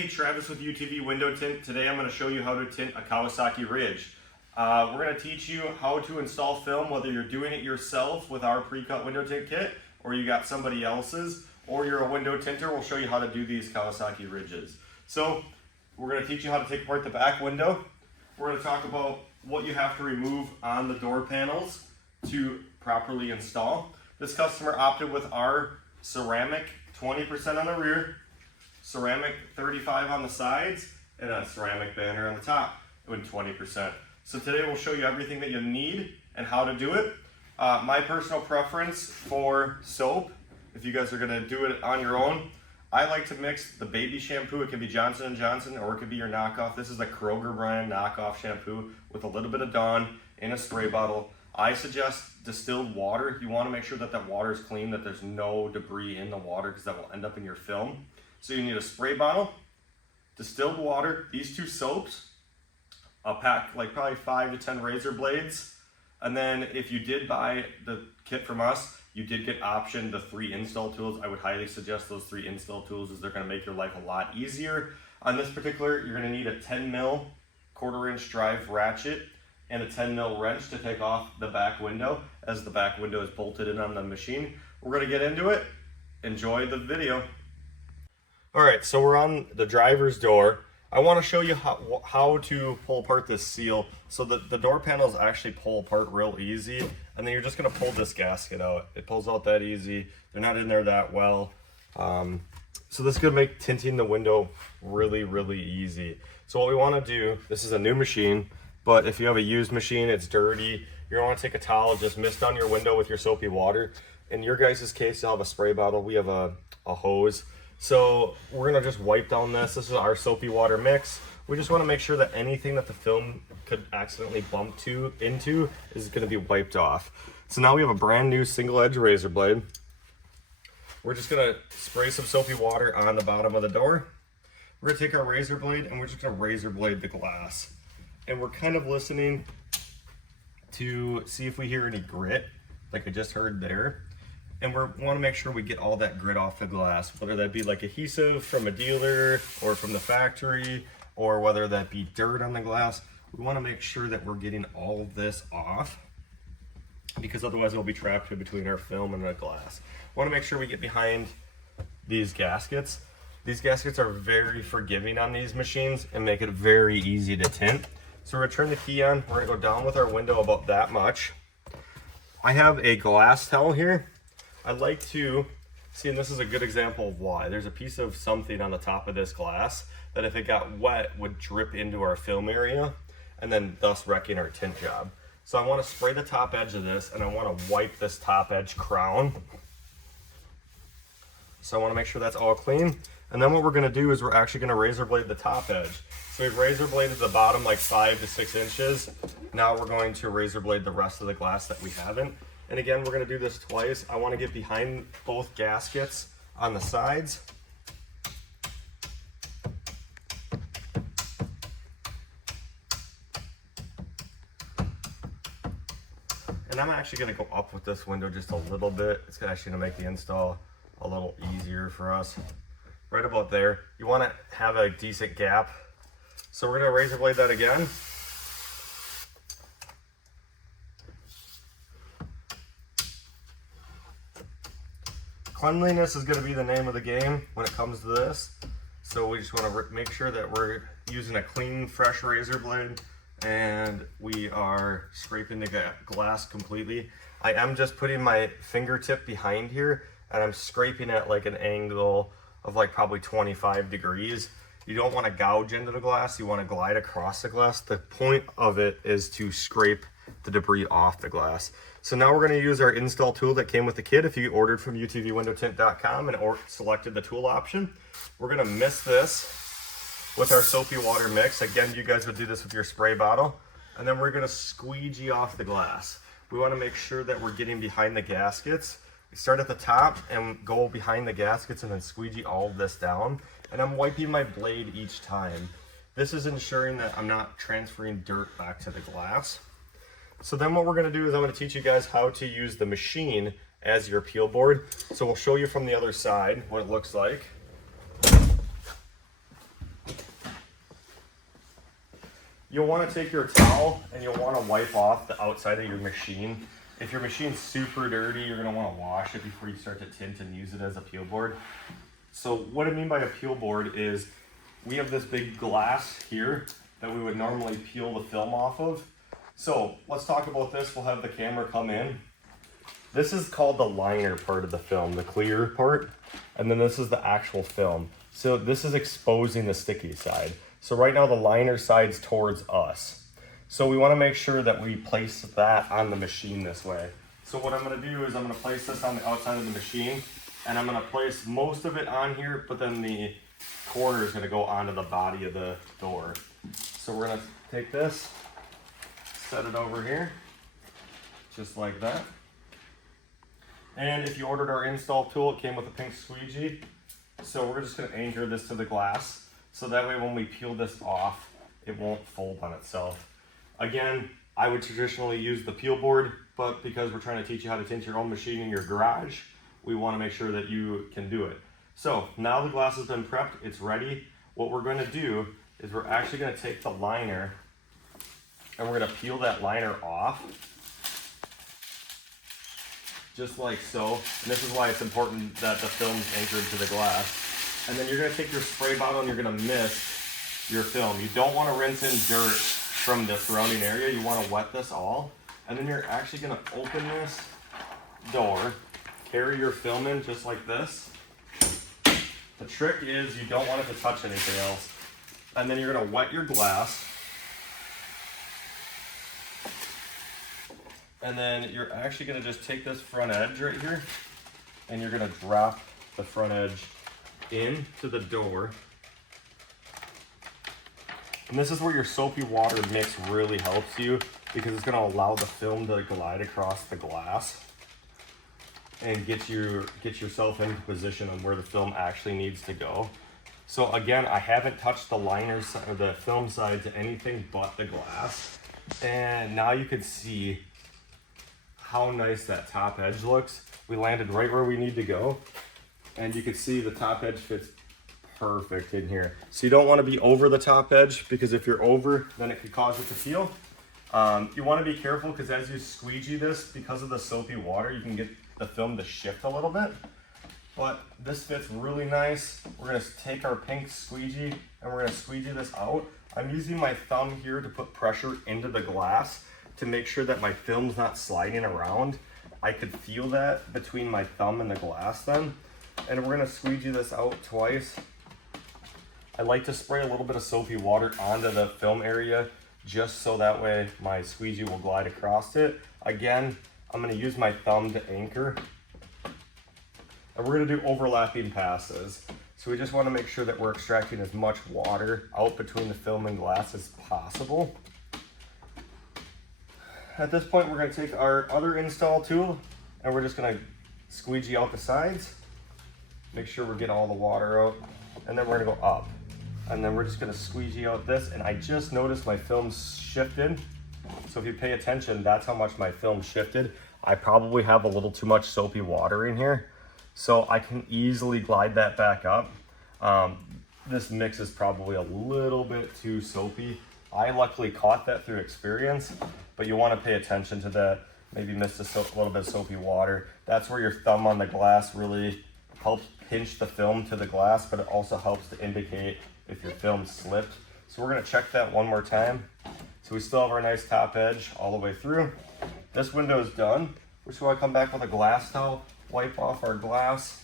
Hey, Travis with UTV Window Tint. Today I'm going to show you how to tint a Kawasaki Ridge. We're going to teach you how to install film, whether you're doing it yourself with our pre-cut window tint kit, or you got somebody else's, or you're a window tinter. We'll show you how to do these Kawasaki Ridges. So we're going to teach you how to take apart the back window. We're going to talk about what you have to remove on the door panels to properly install. This customer opted with our ceramic 20% on the rear, ceramic 35 on the sides, and a ceramic banner on the top with 20%. So today we'll show you everything that you need and how to do it. My personal preference for soap, if you guys are gonna do it on your own, I like to mix the baby shampoo. It can be Johnson & Johnson or it could be your knockoff. This is the Kroger brand knockoff shampoo with a little bit of Dawn in a spray bottle. I suggest distilled water. You wanna make sure that that water is clean, that there's no debris in the water because that will end up in your film. So you need a spray bottle, distilled water, these two soaps, a pack, like probably 5 to 10 razor blades. And then if you did buy the kit from us, you did get optioned the 3 install tools. I would highly suggest those 3 install tools as they're gonna make your life a lot easier. On this particular, you're gonna need a 10 mil 1/4 inch drive ratchet and a 10 mil wrench to take off the back window as the back window is bolted in on the machine. We're gonna get into it. Enjoy the video. All right, so we're on the driver's door. I want to show you how to pull apart this seal so that the door panels actually pull apart real easy, and then you're just going to pull this gasket out. It pulls out that easy. They're not in there that well. So this is going to make tinting the window really, really easy. So what we want to do, this is a new machine, but if you have a used machine, it's dirty. You're going to want to take a towel, just mist on your window with your soapy water. In your guys' case, you'll have a spray bottle. We have a hose. So we're gonna just wipe down this. This is our soapy water mix. We just wanna make sure that anything that the film could accidentally bump into is gonna be wiped off. So now we have a brand new single edge razor blade. We're just gonna spray some soapy water on the bottom of the door. We're gonna take our razor blade and we're just gonna razor blade the glass. And we're kind of listening to see if we hear any grit, like I just heard there. And we want to make sure we get all that grit off the glass, whether that be like adhesive from a dealer or from the factory, or whether that be dirt on the glass. We want to make sure that we're getting all of this off because otherwise it'll be trapped in between our film and the glass. We want to make sure we get behind these gaskets. These gaskets are very forgiving on these machines and make it very easy to tint. So we're going to turn the key on. We're going to go down with our window about that much. I have a glass towel here. I like to see, and this is a good example of why. There's a piece of something on the top of this glass that if it got wet would drip into our film area and then thus wrecking our tint job. So I want to spray the top edge of this and I want to wipe this top edge crown. So I want to make sure that's all clean. And then what we're going to do is we're actually going to razor blade the top edge. So we've razor bladed the bottom like 5 to 6 inches. Now we're going to razor blade the rest of the glass that we haven't. And again, we're gonna do this twice. I wanna get behind both gaskets on the sides. And I'm actually gonna go up with this window just a little bit. It's actually gonna make the install a little easier for us. Right about there. You wanna have a decent gap. So we're gonna razor blade that again. Cleanliness is going to be the name of the game when it comes to this. So we just want to make sure that we're using a clean, fresh razor blade and we are scraping the glass completely. I am just putting my fingertip behind here and I'm scraping at like an angle of like probably 25 degrees. You don't want to gouge into the glass, you want to glide across the glass. The point of it is to scrape the debris off the glass. So now we're going to use our install tool that came with the kit. If you ordered from UtvWindowTint.com and selected the tool option, we're going to mist this with our soapy water mix. Again, you guys would do this with your spray bottle. And then we're going to squeegee off the glass. We want to make sure that we're getting behind the gaskets. We start at the top and go behind the gaskets and then squeegee all of this down. And I'm wiping my blade each time. This is ensuring that I'm not transferring dirt back to the glass. So then what we're going to do is I'm going to teach you guys how to use the machine as your peel board. So we'll show you from the other side what it looks like. you'll want to take your towel and you'll want to wipe off the outside of your machine. If your machine's super dirty, you're going to want to wash it before you start to tint and use it as a peel board. So what I mean by a peel board is we have this big glass here that we would normally peel the film off of. So let's talk about this. We'll have the camera come in. This is called the liner part of the film, the clear part. And then this is the actual film. So this is exposing the sticky side. So right now the liner side's towards us. So we want to make sure that we place that on the machine this way. So what I'm going to do is I'm going to place this on the outside of the machine, and I'm going to place most of it on here, but then the corner is going to go onto the body of the door. So we're going to take this, set it over here, just like that. And if you ordered our install tool, it came with a pink squeegee. So we're just going to anchor this to the glass. So that way when we peel this off, it won't fold on itself. Again, I would traditionally use the peel board, but because we're trying to teach you how to tint your own machine in your garage, we want to make sure that you can do it. So now the glass has been prepped, it's ready. What we're going to do is we're actually going to take the liner and we're going to peel that liner off. Just like so. And this is why it's important that the film's anchored to the glass. And then you're going to take your spray bottle and you're going to mist your film. You don't want to rinse in dirt from the surrounding area. You want to wet this all. And then you're actually going to open this door, carry your film in just like this. The trick is you don't want it to touch anything else. And then you're going to wet your glass. And then you're actually going to just take this front edge right here and you're going to drop the front edge into the door. And this is where your soapy water mix really helps you, because it's going to allow the film to glide across the glass and get yourself into position on where the film actually needs to go. So again, I haven't touched the liners or the film side to anything but the glass. And now you can see how nice that top edge looks. We landed right where we need to go. And you can see the top edge fits perfect in here. So you don't want to be over the top edge, because if you're over, then it could cause it to peel. You want to be careful, because as you squeegee this, because of the soapy water, you can get the film to shift a little bit. But this fits really nice. We're going to take our pink squeegee and we're going to squeegee this out. I'm using my thumb here to put pressure into the glass to make sure that my film's not sliding around. I could feel that between my thumb and the glass then. And we're going to squeegee this out twice. I like to spray a little bit of soapy water onto the film area just so that way my squeegee will glide across it. Again, I'm going to use my thumb to anchor. And we're going to do overlapping passes. So we just want to make sure that we're extracting as much water out between the film and glass as possible. At this point, we're going to take our other install tool and we're just going to squeegee out the sides. Make sure we get all the water out. And then we're going to go up. And then we're just going to squeegee out this. And I just noticed my film's shifted. So if you pay attention, that's how much my film shifted. I probably have a little too much soapy water in here. So I can easily glide that back up. This mix is probably a little bit too soapy. I luckily caught that through experience, but you want to pay attention to that. Maybe mist a little bit of soapy water. That's where your thumb on the glass really helps pinch the film to the glass, but it also helps to indicate if your film slipped. So we're going to check that one more time. So we still have our nice top edge all the way through. This window is done. We're just going to come back with a glass towel, wipe off our glass,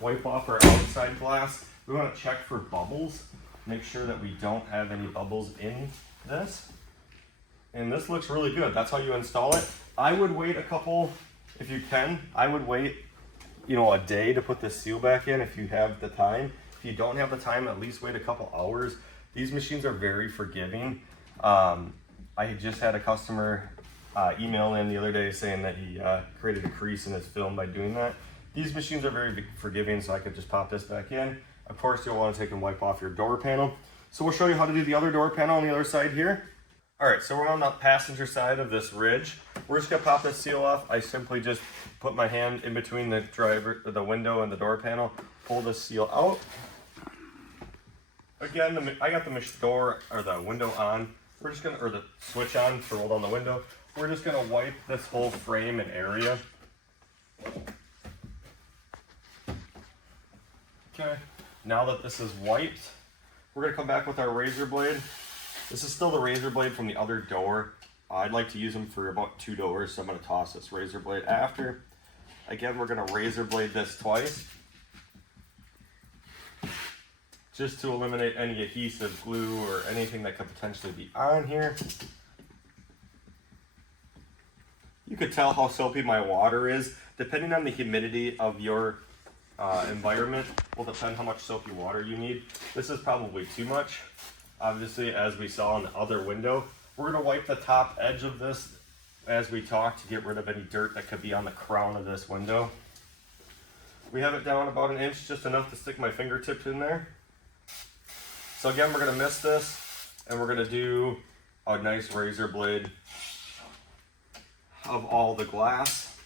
wipe off our outside glass. We want to check for bubbles. Make sure that we don't have any bubbles in this. And this looks really good. That's how you install it. I would wait a couple, if you can, I would wait, a day to put this seal back in if you have the time. If you don't have the time, at least wait a couple hours. These machines are very forgiving. I just had a customer email in the other day saying that he created a crease in his film by doing that. These machines are very forgiving, so I could just pop this back in. Of course, you'll want to take and wipe off your door panel. So we'll show you how to do the other door panel on the other side here. All right, so we're on the passenger side of this Ridge. We're just gonna pop this seal off. I simply just put my hand in between the window and the door panel, pull this seal out. Again, I got the door or the window on. We're just gonna, or the switch on to roll down the window. We're just gonna wipe this whole frame and area. Okay, now that this is wiped, we're gonna come back with our razor blade. This is still the razor blade from the other door. I'd like to use them for about 2 doors, so I'm gonna toss this razor blade after. Again, we're gonna razor blade this twice, just to eliminate any adhesive, glue, or anything that could potentially be on here. You could tell how soapy my water is. Depending on the humidity of your environment will depend how much soapy water you need. This is probably too much. Obviously, as we saw in the other window, we're gonna wipe the top edge of this as we talk to get rid of any dirt that could be on the crown of this window. We have it down about 1 inch, just enough to stick my fingertips in there. So again, we're gonna mist this, and we're gonna do a nice razor blade of all the glass.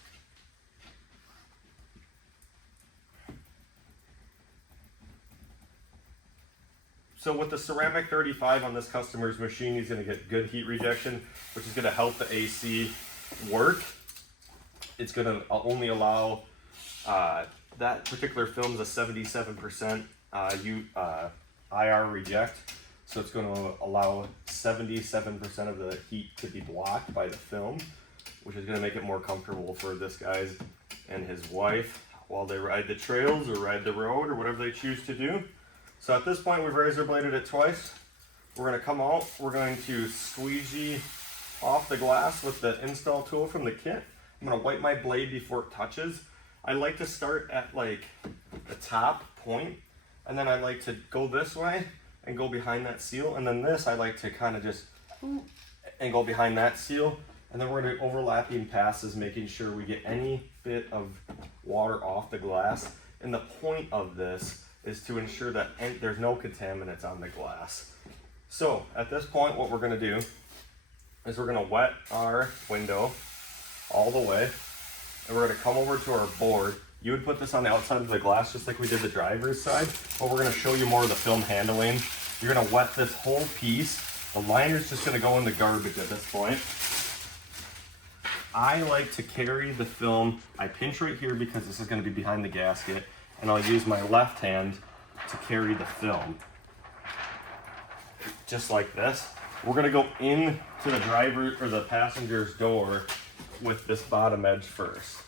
So with the ceramic 35 on this customer's machine, he's gonna get good heat rejection, which is gonna help the AC work. It's gonna only allow, that particular film is a 77% IR reject. So it's gonna allow 77% of the heat to be blocked by the film, which is gonna make it more comfortable for this guy and his wife while they ride the trails or ride the road or whatever they choose to do. So at this point, we've razor bladed it twice. We're gonna come out, we're going to squeegee off the glass with the install tool from the kit. I'm gonna wipe my blade before it touches. I like to start at like the top point, and then I like to go this way and go behind that seal. And then this, I like to kind of just, and go behind that seal. And then we're gonna do overlapping passes, making sure we get any bit of water off the glass. And the point of this is to ensure that there's no contaminants on the glass. So at this point, what we're gonna do is we're gonna wet our window all the way, and we're gonna come over to our board. You would put this on the outside of the glass just like we did the driver's side, but we're gonna show you more of the film handling. You're gonna wet this whole piece. The liner's just gonna go in the garbage at this point. I like to carry the film. I pinch right here because this is gonna be behind the gasket, and I'll use my left hand to carry the film. Just like this. We're gonna go into the driver or the passenger's door with this bottom edge first.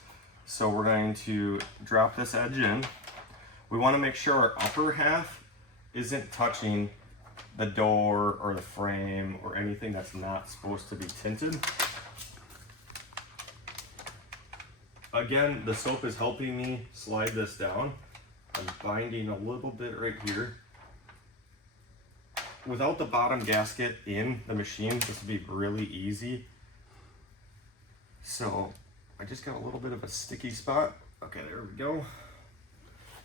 So we're going to drop this edge in. We wanna make sure our upper half isn't touching the door or the frame or anything that's not supposed to be tinted. Again, the soap is helping me slide this down. I'm binding a little bit right here. Without the bottom gasket in the machine, this would be really easy. So I just got a little bit of a sticky spot. Okay, there we go.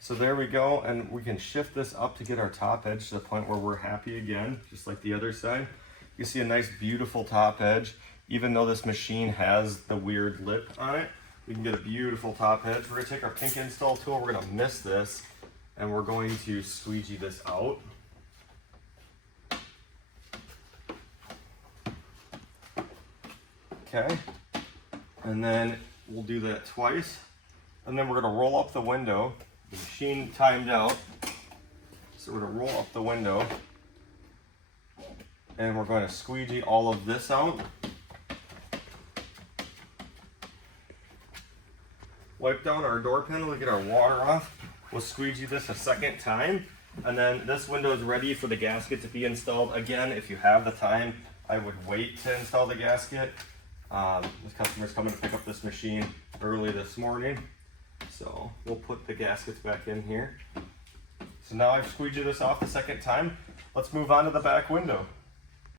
So there we go, and we can shift this up to get our top edge to the point where we're happy again, just like the other side. You see a nice, beautiful top edge. Even though this machine has the weird lip on it, we can get a beautiful top edge. We're gonna take our pink install tool, we're gonna mist this, and we're going to squeegee this out. Okay, and then we'll do that twice. And then we're gonna roll up the window. The machine timed out, so we're gonna roll up the window, and we're going to squeegee all of this out. Wipe down our door panel to get our water off. We'll squeegee this a second time, and then this window is ready for the gasket to be installed. Again, if you have the time, I would wait to install the gasket. This customer's coming to pick up this machine early this morning, so we'll put the gaskets back in here. So now I've squeegeed this off the second time. Let's move on to the back window.